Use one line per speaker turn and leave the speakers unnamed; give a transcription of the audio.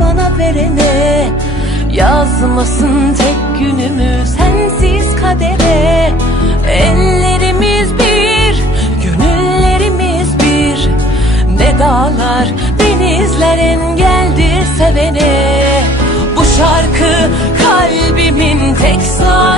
bana verene. Yazmasın tek günümü sensiz kadere. Ellerimiz bir, gönüllerimiz bir. Ne dağlar, denizler engeldir sevene. Bu şarkı kalbimin tek sahibine